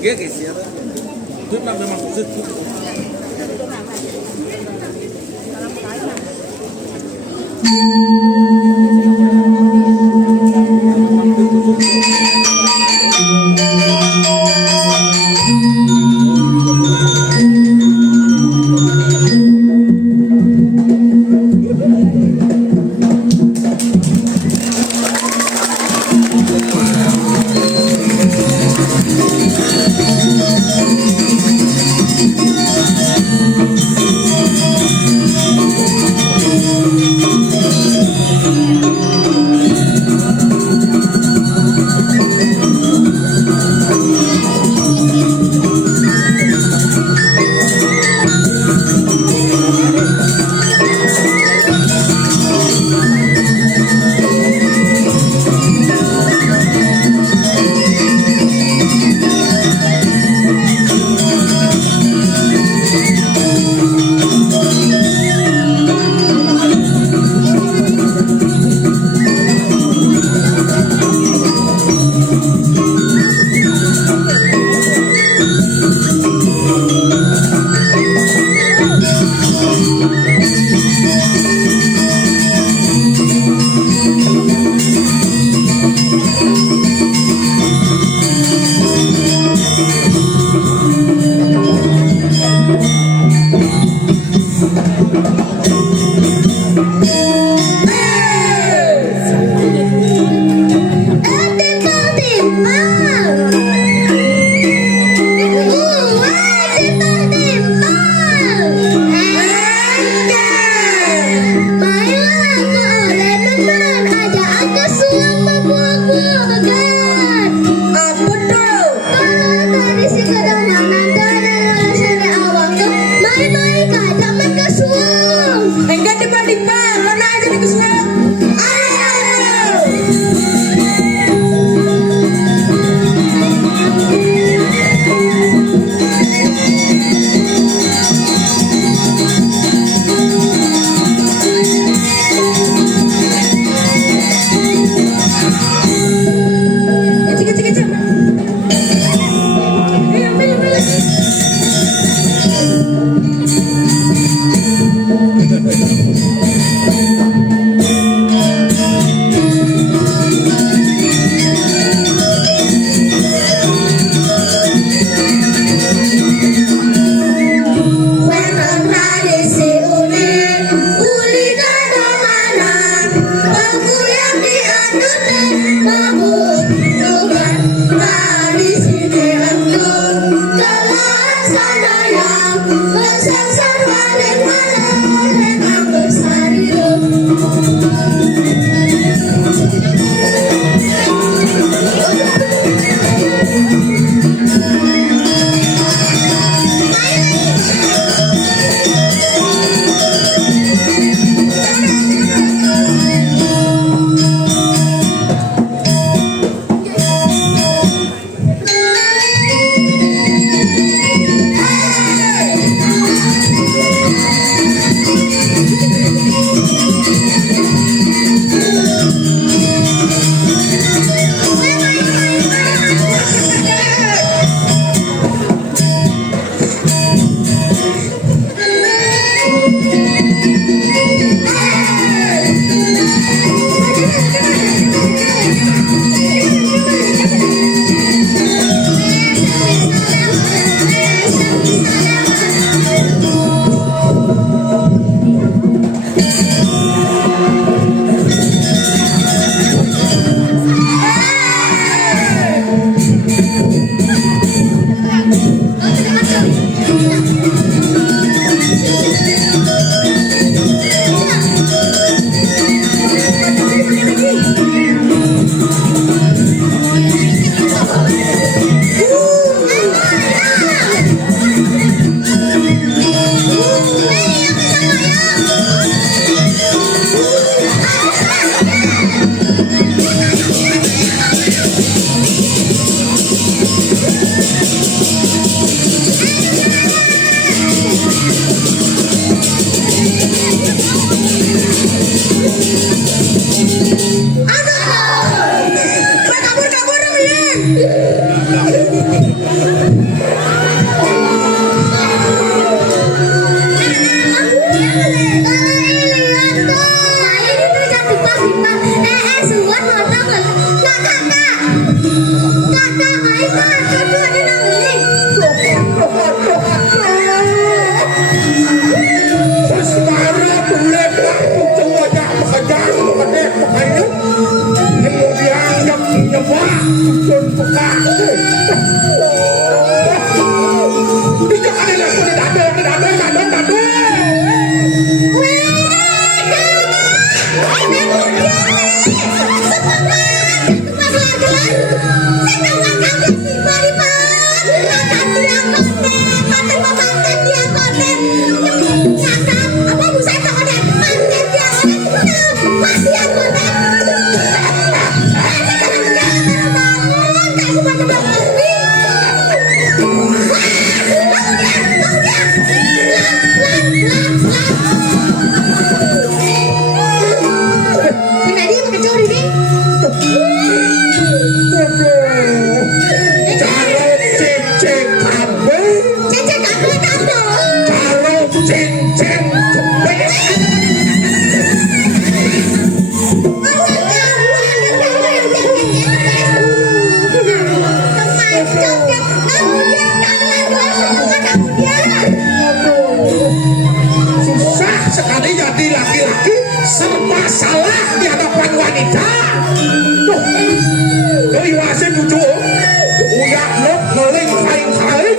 Ghé guys ya. Itu memang khusus. yang kebes. Susah sekali jadi laki-laki serba salah di hadapan wanita. Tuh, iwase bucu, uyak nok ngeling kain-kain.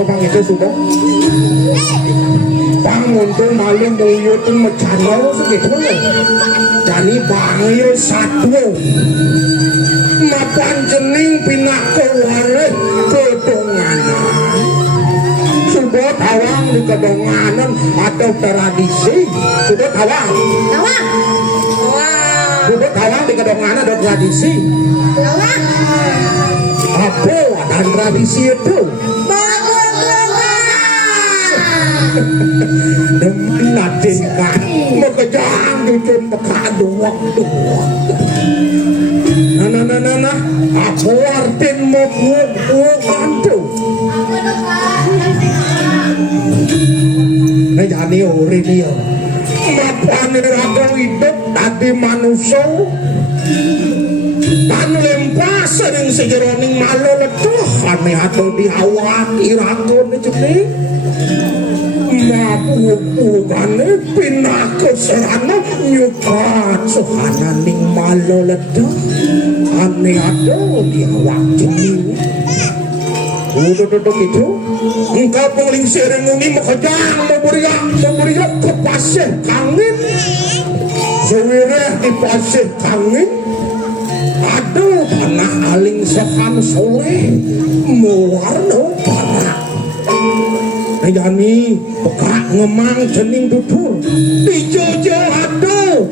Bang itu sudah bangun tuh malam buyut tuh mecanau segitu jadi bangil satu mapan jening pinak keluar kedonganan sudah tawang di kedonganan atau tradisi sudah tawang sudah tawang di kedonganan ada tradisi apa dan tradisi itu demen natin ka magkajang dito makaduwak na ako artin mo bukan to na jani ori niyo mapanir ako hidup tadi manusia dan lempas sering sejeroning malo letuh kami atau dihawak irakon itu nih bukan pindah ke sana nyukat suhana ning malo ledah ane ada di awak jenis udah itu engkau paling sering ini makajang memberiak ke pasir kangin sewireh di pasir kangin aduh tanah aling sehan soleh mewarna tanah Ayani pekak ngemang cening tutur dijojo aduh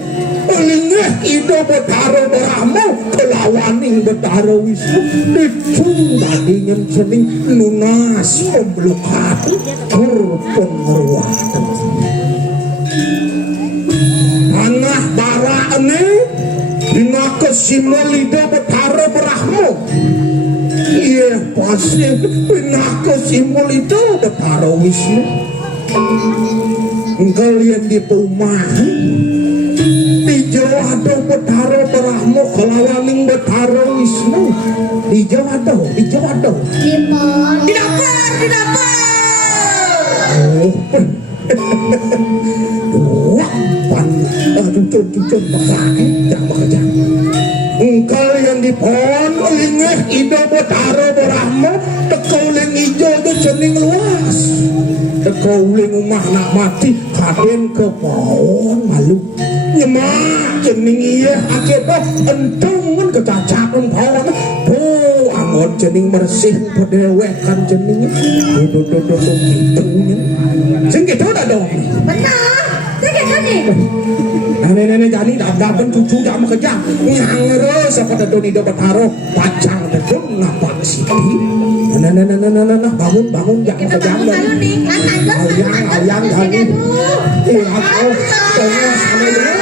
olingeh ido betaro berahmu kelawaning betaro wisnu dicung dadingan cening nunas pemblukat turpun meruatan tanah bara ini dina kesimul ido betaro berahmu iya pasti pindah ke simbol itu betara Wisnu kalian di rumah di Jawa ada betara berahmu kelawaning betara Wisnu di Jawa ada di dapur cucun pakai jangan bekerja kalian di pohon lingeh ida betara berahmu tekauling ijo itu cening luas tekauling umah nak mati kaden ke pohon malu nyemak cening iya akibat entungan kecacakan pohon angon cening bersih pedewekan cening duduk gitunya sing gitu dah dong benar nenek jani dapat cucu jam kerja ngangero sepada doni dapat taruh pacang dedung nampak siti bangun jangan kejam ayang jani aku tengah sana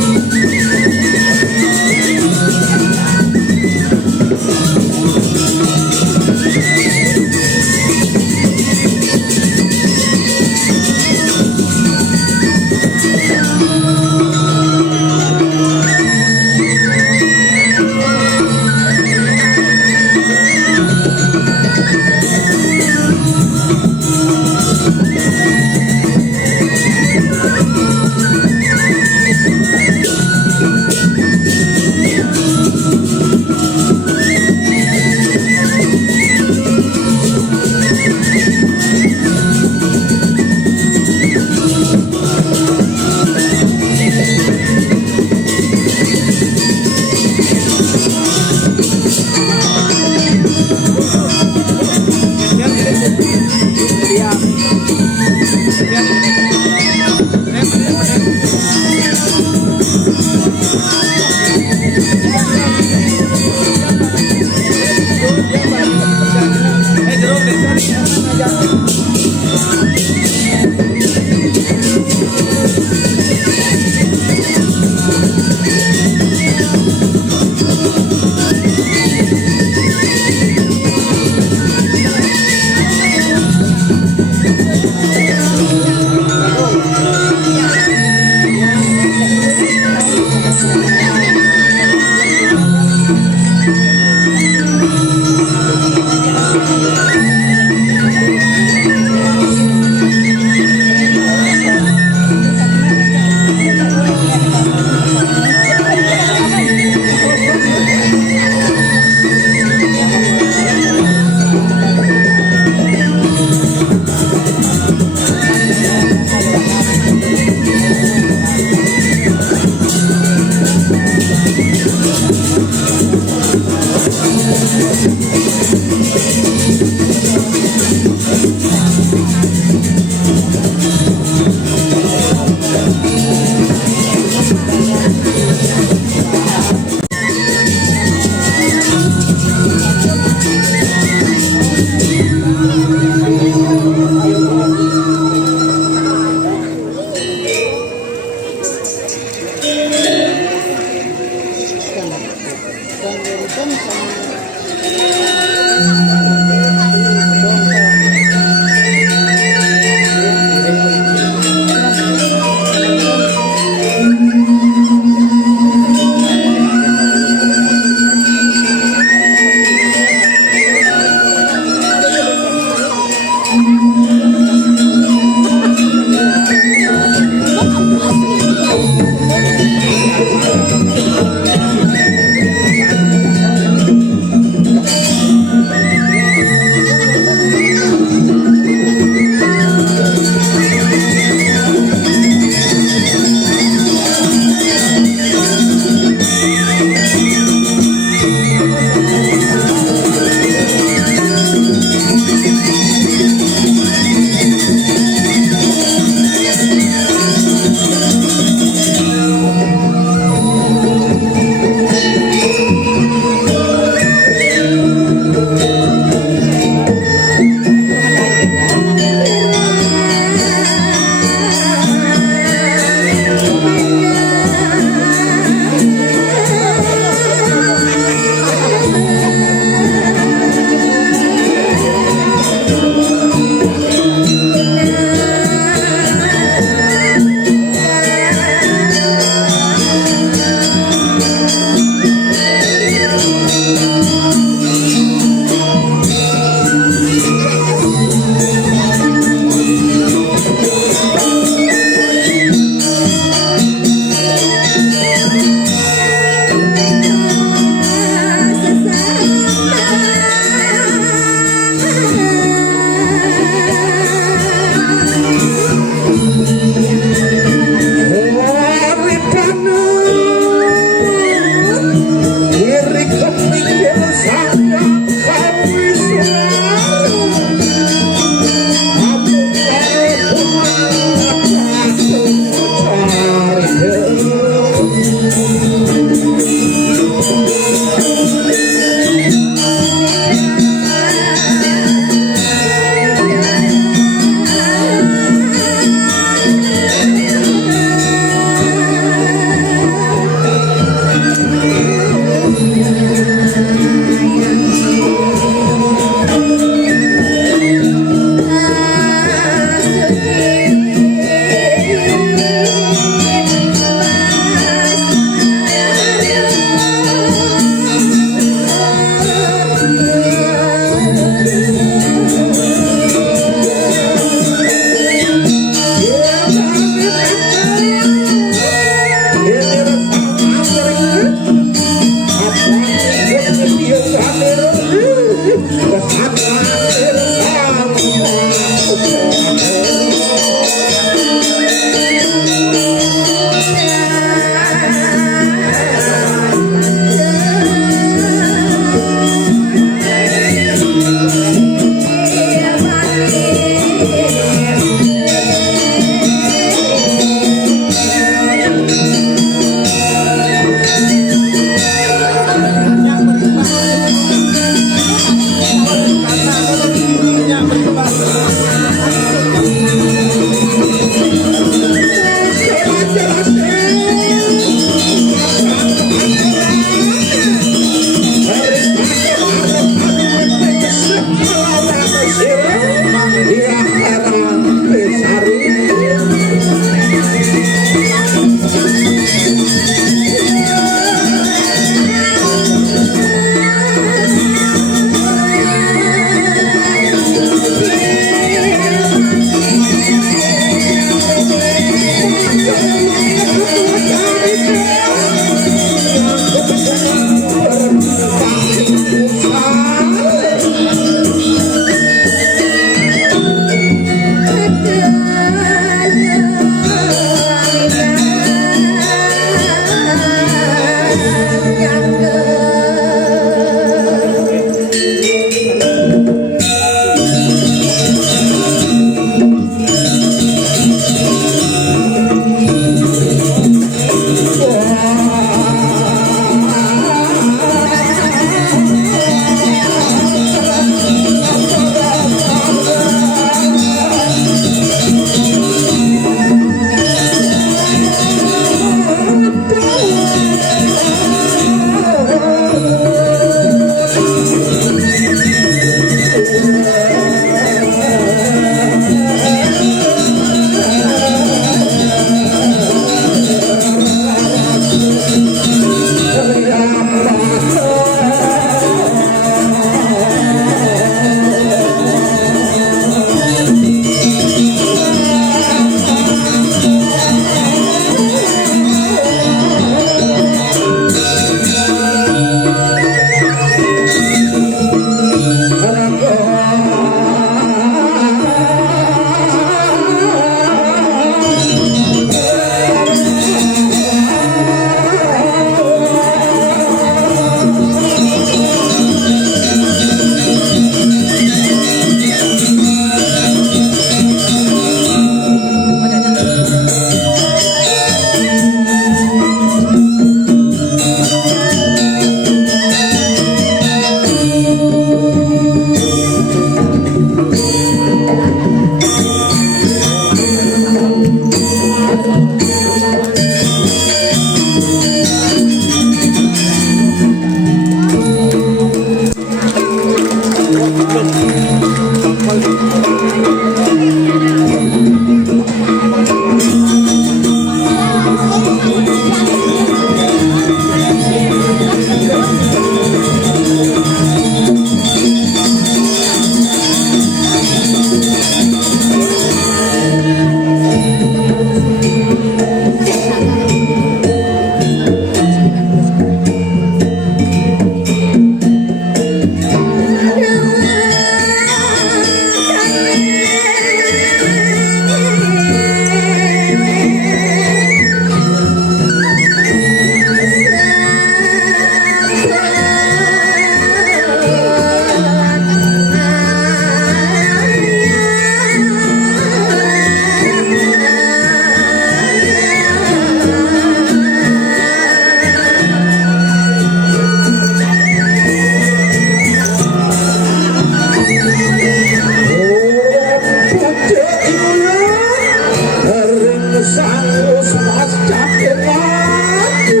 sangus pasca pengaku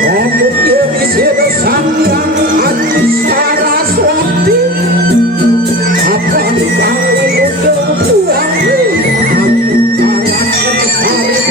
Rambut Yeri Sira Sangyang Adi Saraswati apa dibangun untuk puang aku kalah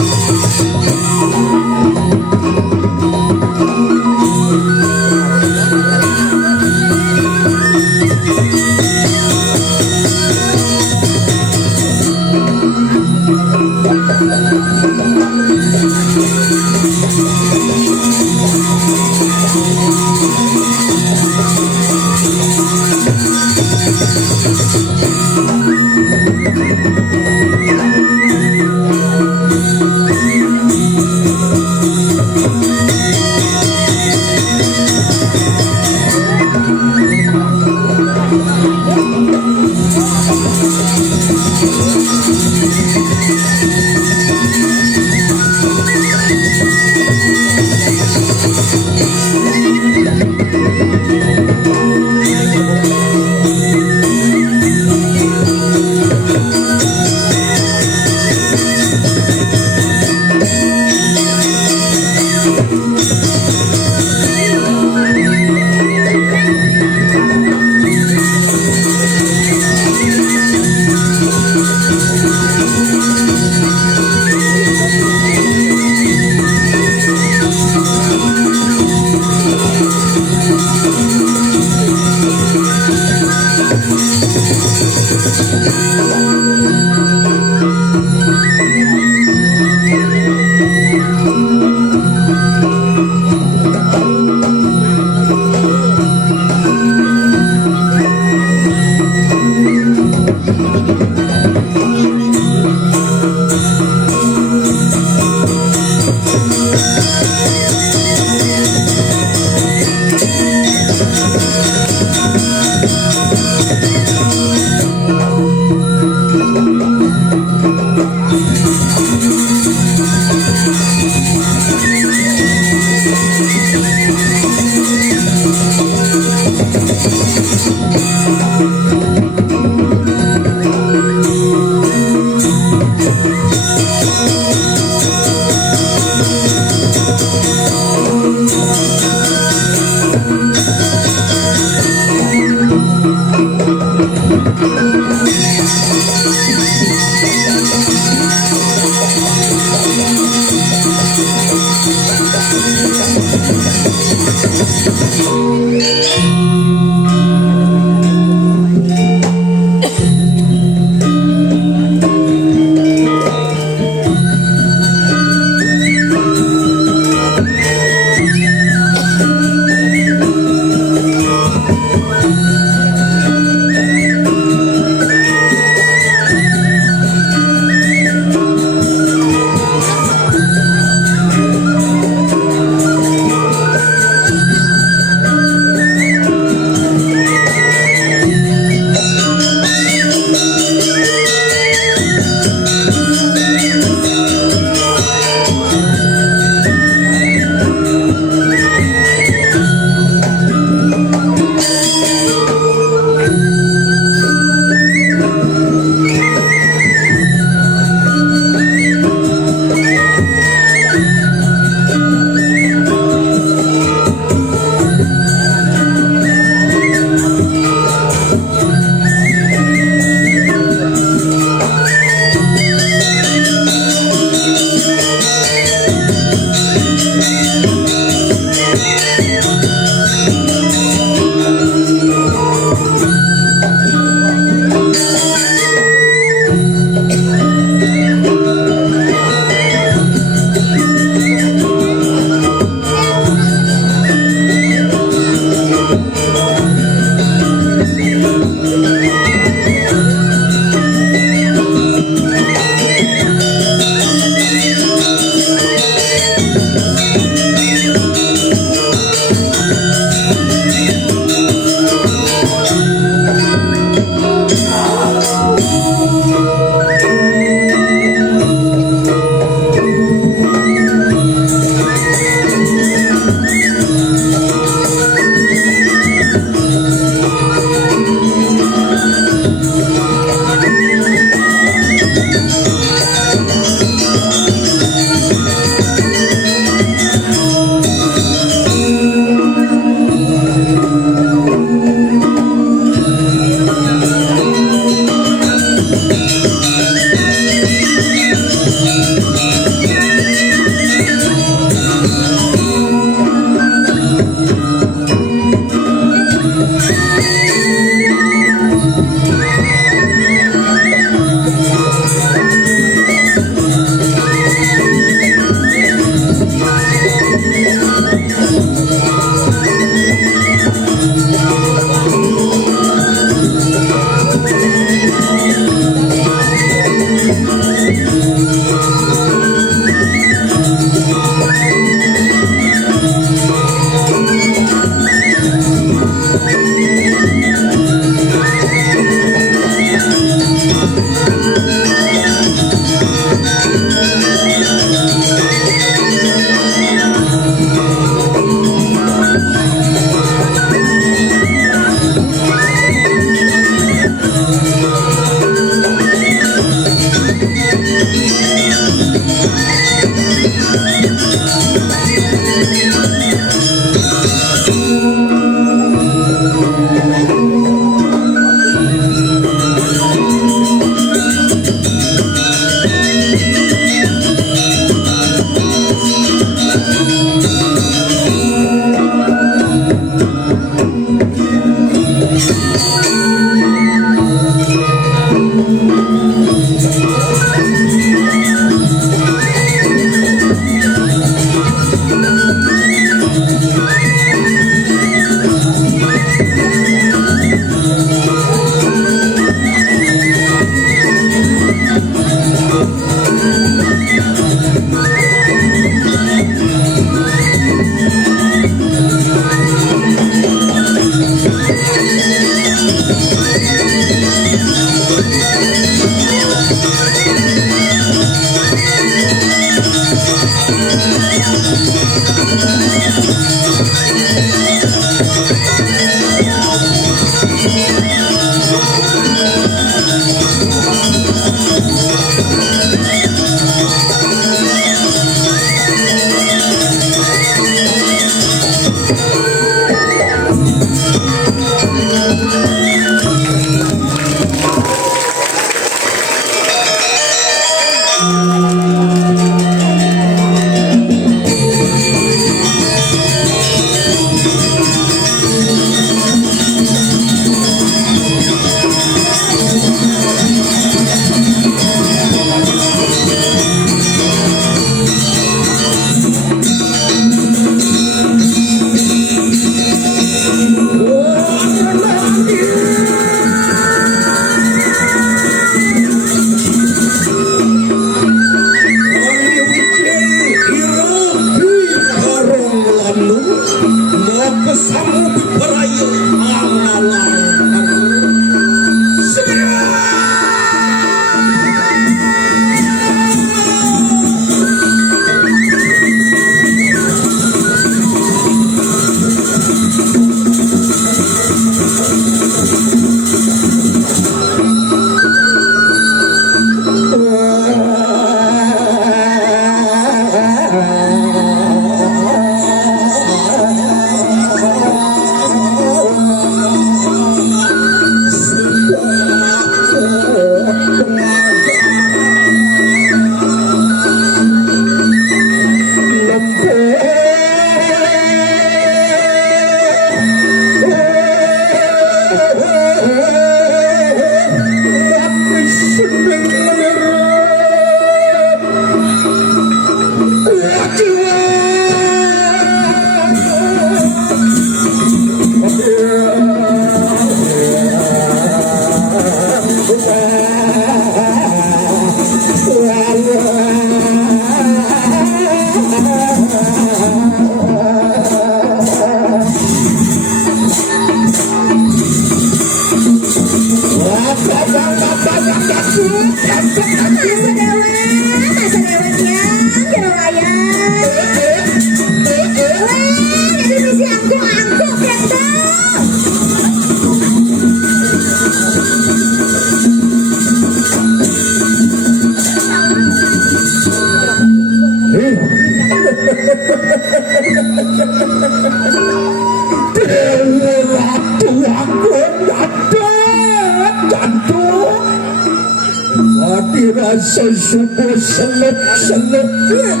Rasa subuh selep-selepan,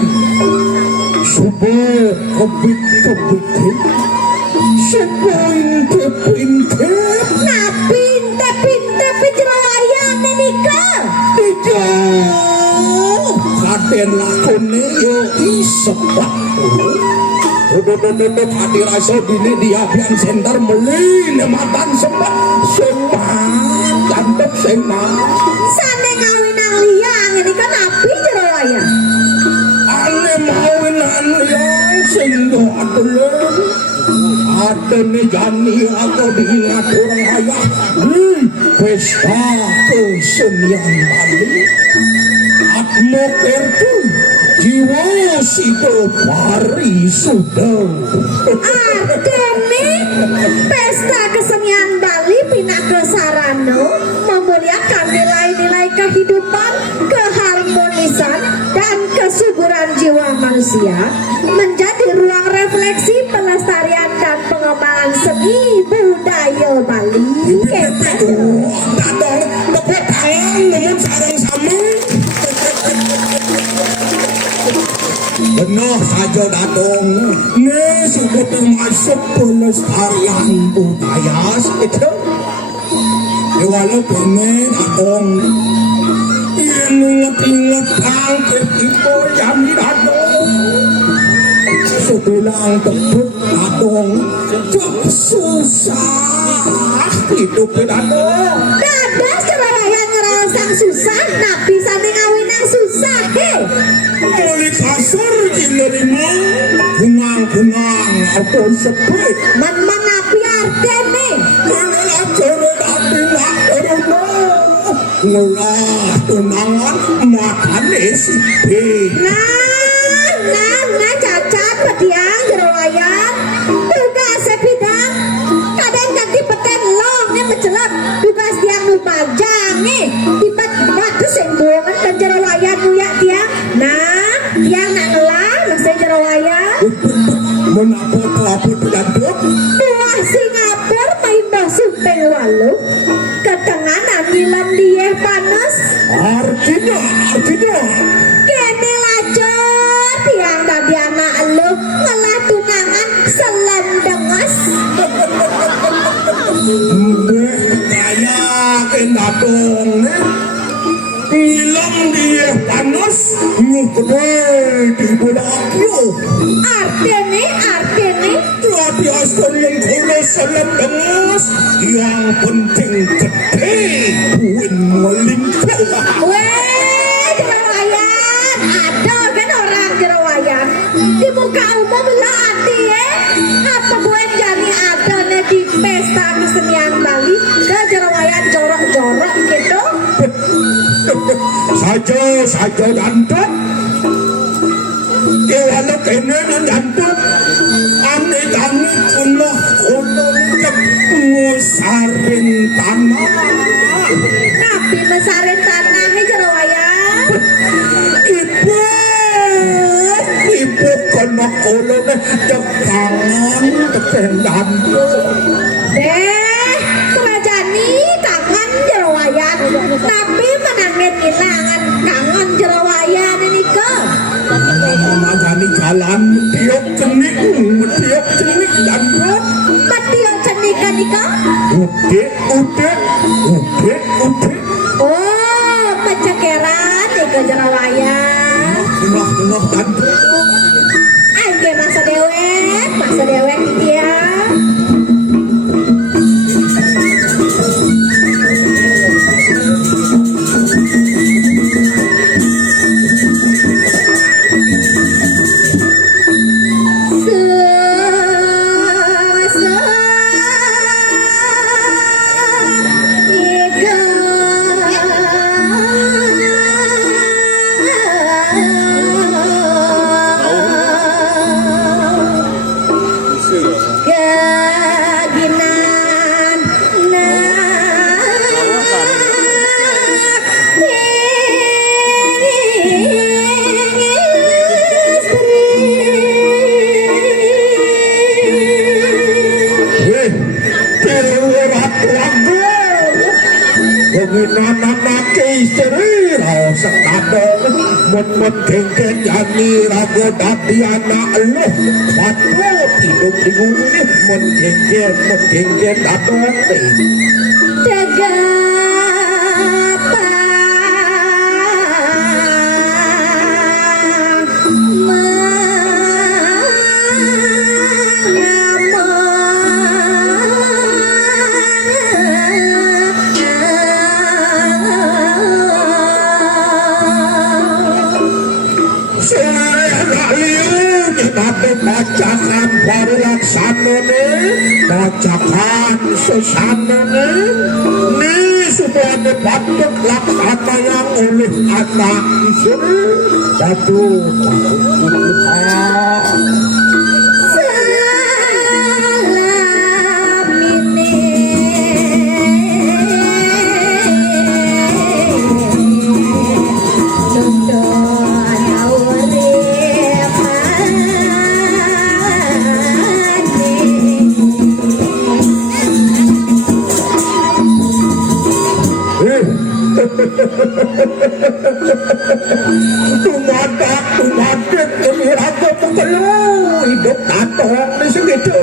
subuh kebit-kebitin, subuh intip-intip, nah pintip-pintip jerawaya menikah dijauh kaden lakone yo isebak duduk hati rasa bini dia bian senter melin matan sempat cantep senang sane ngawinang liang ini kan api jerawaya ane mawinan liang sing do adolen adene jani aku diingat orang ayah pesta kesenian Bali atmosfer jiwa sido pari sudah Artene pesta kesenian Bali Pinaka Sarano memuliakan nilai-nilai kehidupan, keharmonisan, dan kesuburan jiwa manusia, menjadi ruang refleksi pelestarian dan pengembangan seni budaya Bali. Dadong tepuk tangan dengan sarang sama. Benar saja Dadong, ini sudah termasuk pelestarian budaya itu. Walaupun ini Dadong, ini ingat-ingat angkir itu yang Dadong. Sebilang tepuk Dadong, cukup susah hidup Dadong. Dadas Jerawaya ngerasang susah, tapi sane ngawinang susah he. Oleh kasar dilerima, bungang-bungang aku sepit. Man api artene. Menelah ceret api nak terima. Ngolah tunangan makan esipit. Nah cacat petiang Jerawaya. Tugas sepidang. Kadang ganti peten long yang mencelak. Tugas tiang nupajang nih. Tiba-tiba tuh sembungan dan Jerawaya nuyak tiang. Nah, tiang nak ngelah masih Jerawaya. Menapa Singapura dandut. Buah Singapura main sumpeng walu. Ketenganan nilam dia panas. Artinya Kene lacur tiang tadi anak lu ngelah tunangan selam dengas. kaya kena dong nilam dia panas ngukre di bulakyo. Artene Tapi asal yang kula salam dengas yang penting gede buin melingkuk. weh jerawayan ada kan orang jerawayan di muka umum latih apa buat jadi ada nih di pesta kesenian Bali ke jerawayan jorok-jorok gitu. Saja dandut. Kalau kena dandut ane kami kunoh musarin tanah. Tapi besarin tanahnya jerawayan. Ibu kena kolone tekangan tekendan. Kerajani tangan jerawayan. Tapi menangin ilangan tangan jerawayan ini ke. Mama jani jalan tiap cenik dandut. Betiok cenikan ika. Udah. Oh, pencekeran ika jerawayan. Tengah dandut. Ayo masa dewek dia. Kengken jani raga dati anak lu patut hidup di bumi ini kengken datang Tegapa bacakan sesanane nih supaya patut laksana yang oleh anak istri satu tumadak kemirago pekelu hidup tatok di segitu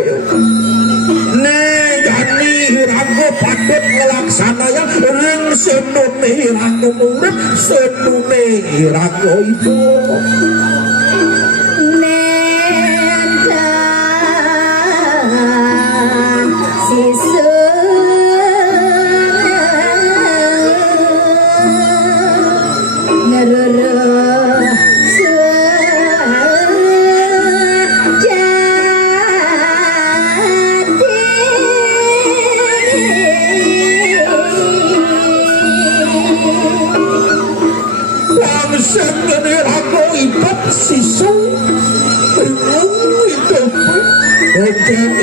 nih jani hirago patut ngelaksana yang ring senune hirago murid senune hirago ibu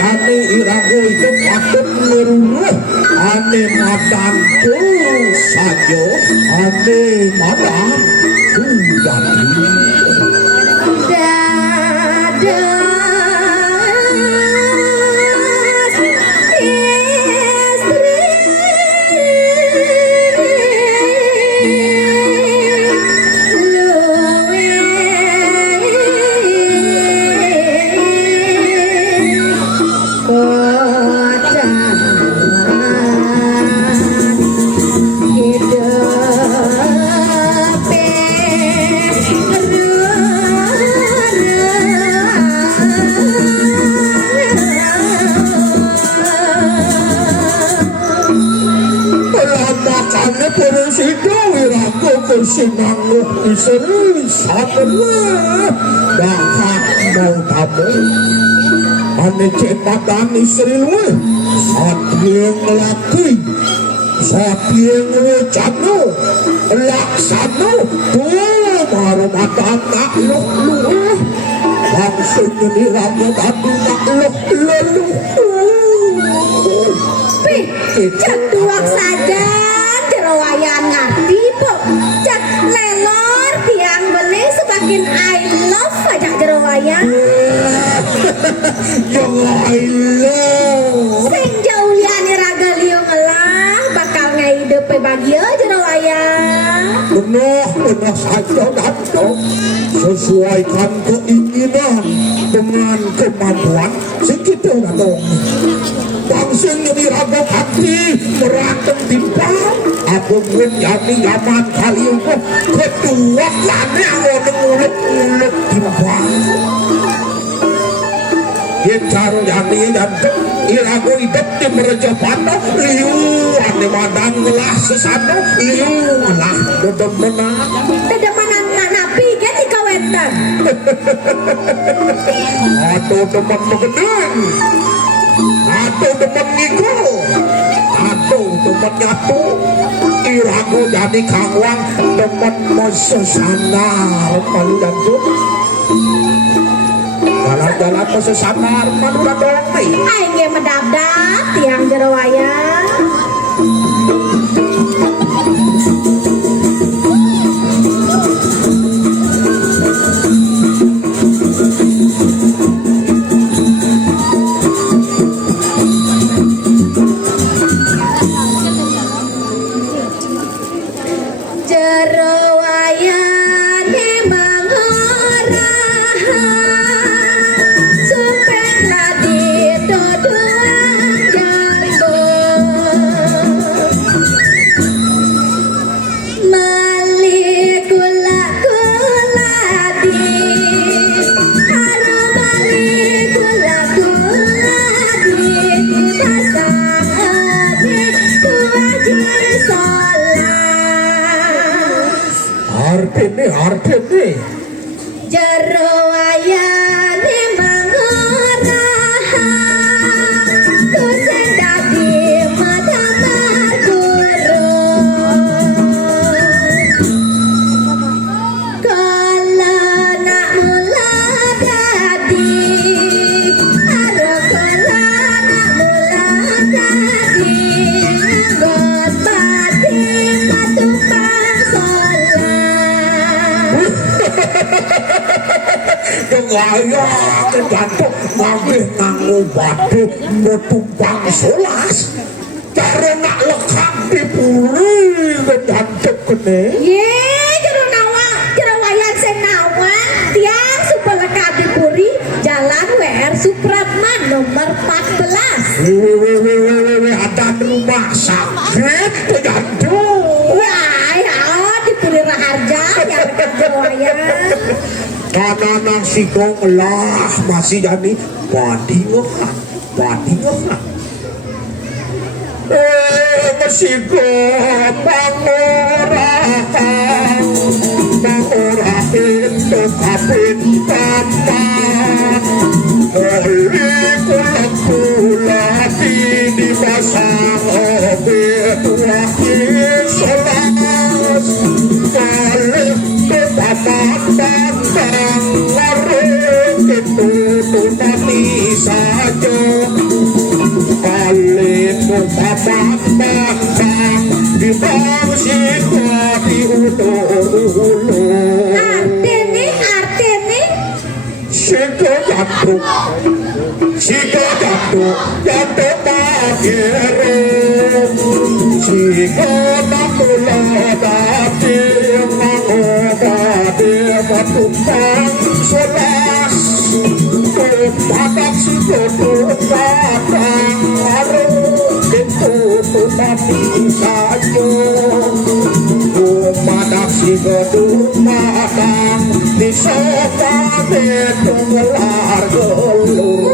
Ane irago itu patut meruruh ane madanku saja ane madanku dadi Sinanguk iseri sabarlah dahat mau tamu ane cetakan iseri lu satria ngelaki satria ngelacano laksano tuh marumatan nakluk lu langsung jadi ramu tadu nakluk lu Cetuak saja jerawayan ngerti po cek lelor tiang beli semakin I love aja jerawayan yang I love sing jauh liane raga liung ngelah bakal hidup bahagia jerawayan benar saja datuk sesuaikan keinginan dengan kemampuan segitu datuk bangsanya diraga hati merantem timpang aku menjadi zaman kali itu kedua kali aku nguluk-nguluk timpang Yencar yani dan irago hidup di merejapana liu ane madang lah sesana liu lah dedemena napi kan di kawetan atau demen mengenang atau demen ngigo atau demen nyatu irago jadi kawang demen mesesanar paludantuk jalan-jalan mesesanar paludantuk aing ge medap-dap tiang jerawayan Artene Jerawayane mangaraha kusing dadi madamar guru kala nak mula dadi aro kala nak mula dadi nggot pati matumpang gaya kedantuk ngabih nganggo batu metumpang solas cara nak lekap dipuri kedantuk kene ye jerawayan senawa tiang super lekap dipuri jalan WR Supratman nomor 14 ada rumah sakit kedantuk wah dipuri Raharja yang dekat jerawayan anak-anak si kong lah masih jadi badingan masih kong bangorahan itu kapin paman oleh kulak di pasang obet wakil selas oleh paman bantang warung itu tunani saja kali paman bantang di bangsi di ulu artene Sika jantung magere Sika nakula dati mangobade matumpang solas Kumpatak si koto tapi saja umadak si gedung matang di sofa tenggelar gelur.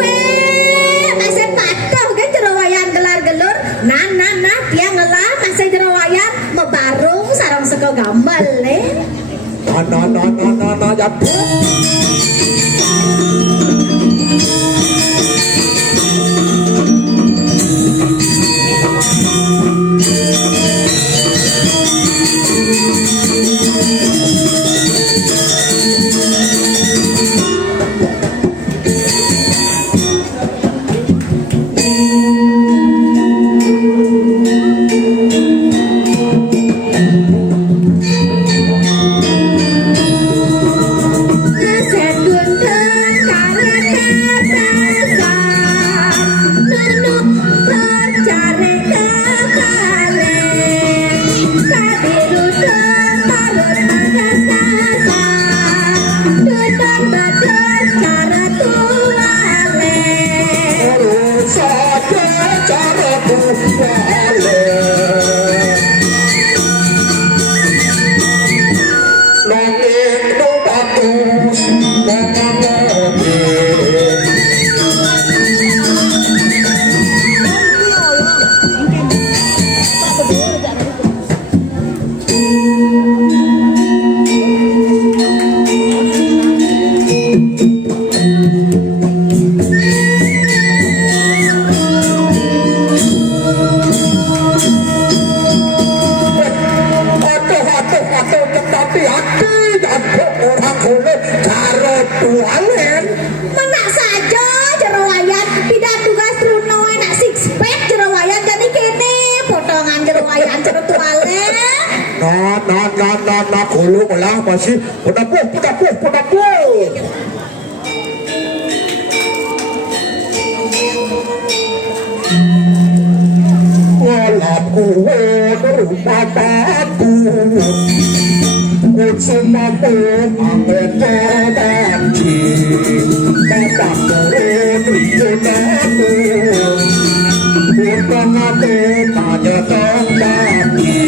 Masih patuh kan jerawayan gelar gelur. Nah dia ngelah masih jerawayan mebarung sarang seko gambal Nah jatuh. Menak saja jerawayan tidak tugas runo enak six pack jerawayan jadi kene potongan jerawayan cerutualen. Nah, kulung lah masih pedapuh. Walaku berupa batu, usumaku anggota banci, bapak turun rijunaku, bukan aku tanya tembaki.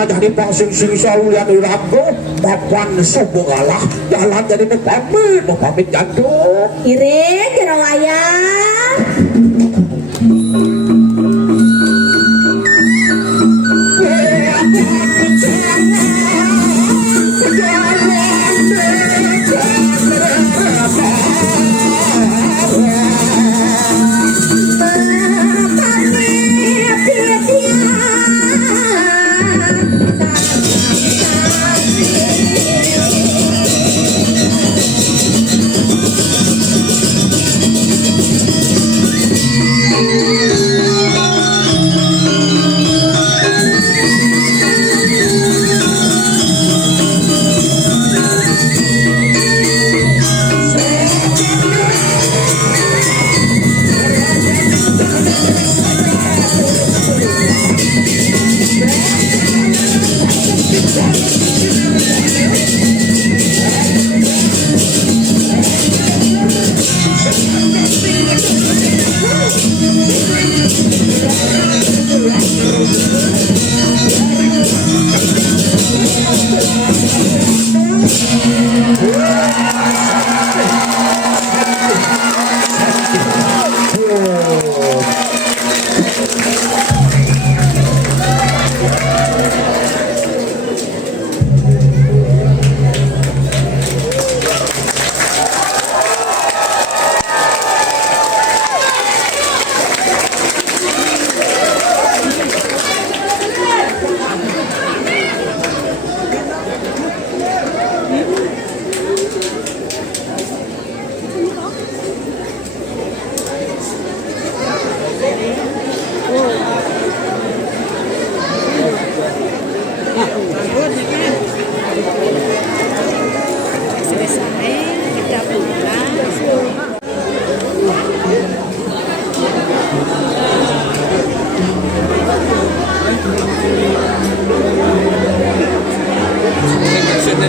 Jadi sing sawian irago papan subugalah jalan jadi pamit jaduk Iring jerawayan.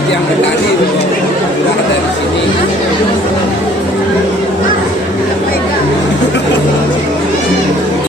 tiang petani